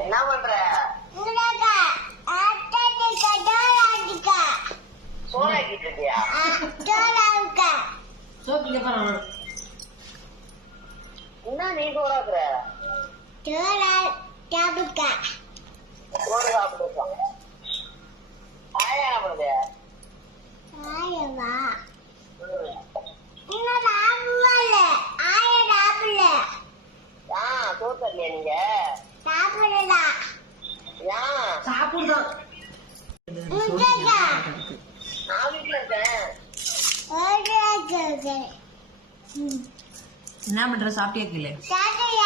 என்ன பண்ற? சோறாக்கிட்டு இருக்கியா? என்ன நீ சோறாக்குற? சோறு சாப்பிட்டு ஆயா பண்ணுது? சோறு தரலையா நீங்க? சாப்பிடுதான். நான் வீட்டுல இருக்கேன். என்ன பண்ற? சாப்பிட்டியா?